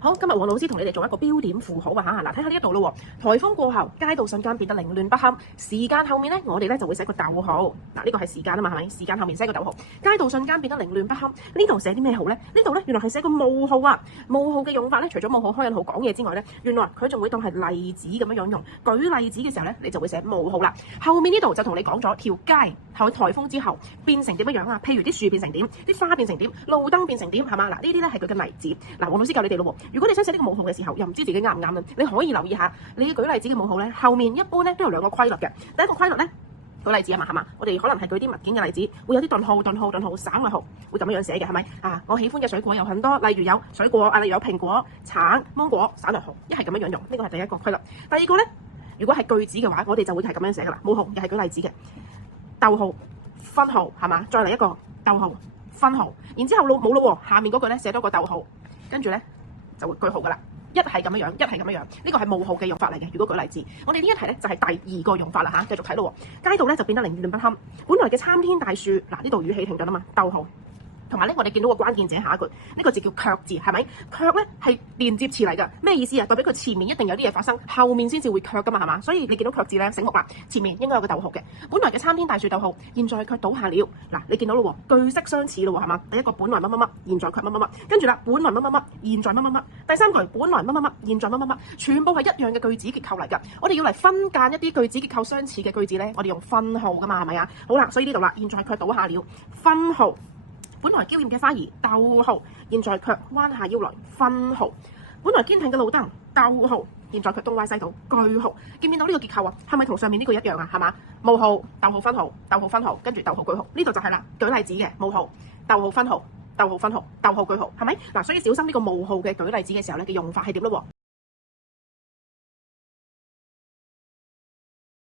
好，今日黃老師同你哋做一個標點符號啊嚇，嗱睇下呢一度咯喎，颱風過後，街道瞬間變得凌亂不堪。時間後面咧，我哋咧就會寫個逗號，嗱呢個係時間啊嘛，係咪？時間後面寫個逗號，街道瞬間變得凌亂不堪。呢度寫啲咩號咧？呢度咧原來係寫個冒號啊！冒號嘅用法咧，除咗冒號開引號講嘢之外咧，原來佢仲會當係例子咁樣用。舉例子嘅時候咧，你就會寫冒號啦。後面呢度就同你講咗條街喺颱風之後變成點樣樣啊？譬如啲樹變成點，啲花變成點，路燈變成點，係嘛？嗱呢啲咧係佢嘅例子。嗱，黃老師教你哋咯喎，如果你想寫呢個冒號嘅時候，又唔知自己啱唔啱咧，你可以留意下你舉例子嘅冒號咧，後面一般咧都有兩個規律嘅。第一個規律咧，舉例子啊嘛，係嘛？我哋可能係舉啲物件嘅例子，會有啲頓號、頓號、頓號、省略號，會咁樣樣寫嘅，係咪？啊，我喜歡嘅水果有很多，例如有水果啊，例如有蘋果、橙、芒果，省略號，一係咁樣樣用，呢個係第一個規律。第二個咧，如果係句子嘅話，我哋就會係咁樣寫噶啦，冒號又係舉例子嘅，逗號、分號，係嘛？再嚟一個逗號、分號，然之後冇咯喎，下面嗰句咧寫多個逗號，跟住咧就會句號噶啦。一係咁樣樣，一係咁樣樣，呢個係冒號嘅用法嚟嘅。如果舉例子，我哋呢一題咧就係第二個用法啦嚇，繼續睇咯喎。街道咧就變得凌亂不堪，本來嘅參天大樹，嗱呢度語氣停頓啊嘛，逗號。同埋咧，我哋見到個關鍵字下一句，呢個字叫卻字，係咪？卻咧係連接詞嚟㗎，咩意思啊？代表佢前面一定有啲嘢發生，後面先至會卻㗎嘛，係嘛？所以你見到卻字咧，醒目啦，前面應該有個逗號嘅。本來嘅參天大樹逗號，現在卻倒下了。嗱，你見到咯喎，句式相似咯喎，係嘛？第一個本來乜乜乜，現在卻乜乜乜，跟住啦，本來乜乜乜，現在乜乜乜。第三句本來乜乜乜，現在乜乜乜，全部係一樣嘅句子結構嚟㗎。我哋要嚟分間一啲句子結構相似嘅句子咧，我哋用分號㗎嘛，係咪啊？好啦，所以呢度啦，現在卻倒下了，分號。本來嬌豔嘅花兒，逗號，現在卻彎下腰來，分號。本來堅挺嘅路燈，逗號，現在卻東歪西倒，句號。見唔見到呢個結構啊？係咪同上面呢個一樣啊？係嘛？冒號、逗號、分號、逗號、分號，跟住逗號、句號。呢度就係啦，舉例子嘅冒號、逗號、分號、逗號、分號、逗號、句號，係咪？嗱，所以小心呢個冒號嘅舉例子嘅時候咧嘅用法係點咯喎？